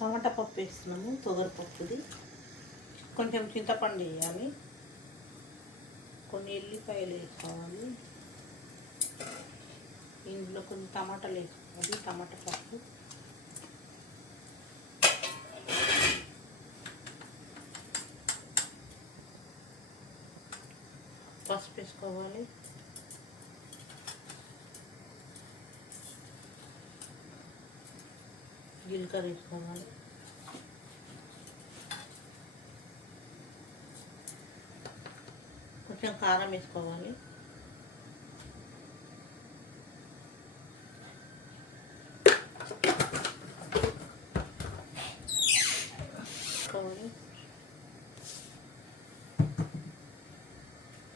టమాటా పప్పు వేస్తున్నాము, తొగరపప్పుది. కొంచెం చింతపండు వేయాలి, కొన్ని ఎల్లిపాయలు వేసుకోవాలి, ఇందులో కొన్ని టమాటాలు వేసుకోవాలి. టమాటా పప్పు పసుపు వేసుకోవాలి, జీలకర్ర వేసుకోవాలి, కొంచెం కారం వేసుకోవాలి,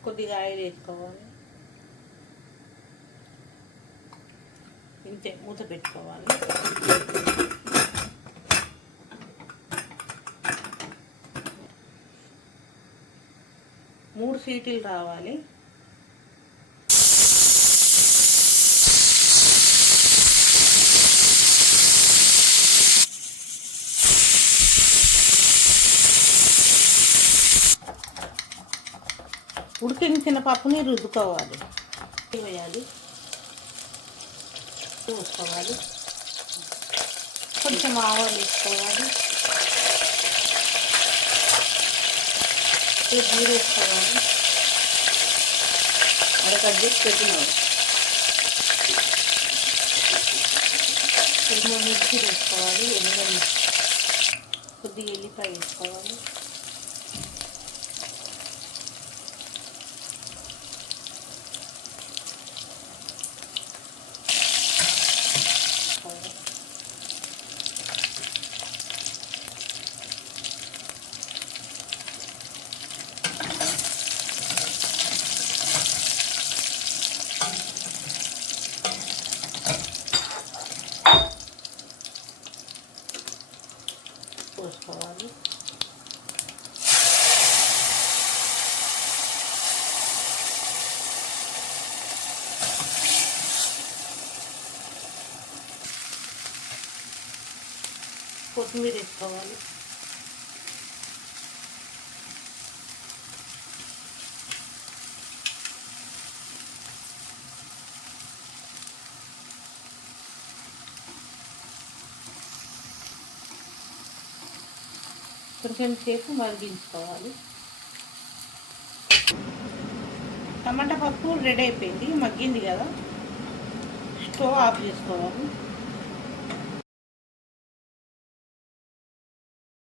కొద్దిగా ఆయిల్ వేసుకోవాలి. ఇంతే, మూత పెట్టుకోవాలి. మూడు సీటీలు రావాలి. ఉడికించిన పప్పుని రుద్దుకోవాలి. వేయాలి, చూసుకోవాలి, కొంచెం ఆవాలు వేసుకోవాలి, జీర వేసుకోవాలి, అరకట్ చేసి పెట్టినావు, కొంచెం మిర్చి వేసుకోవాలి, కొద్దిగా ఎల్లిపాయ వేసుకోవాలి, పోసుకోవాలి. కొత్తిమీర వేసుకోవాలి, కొంచెం సేపు మరిగించుకోవాలి. టమాటా పప్పు రెడీ అయిపోయింది, మగ్గింది కదా. స్టవ్ ఆఫ్ చేసుకోవాలి.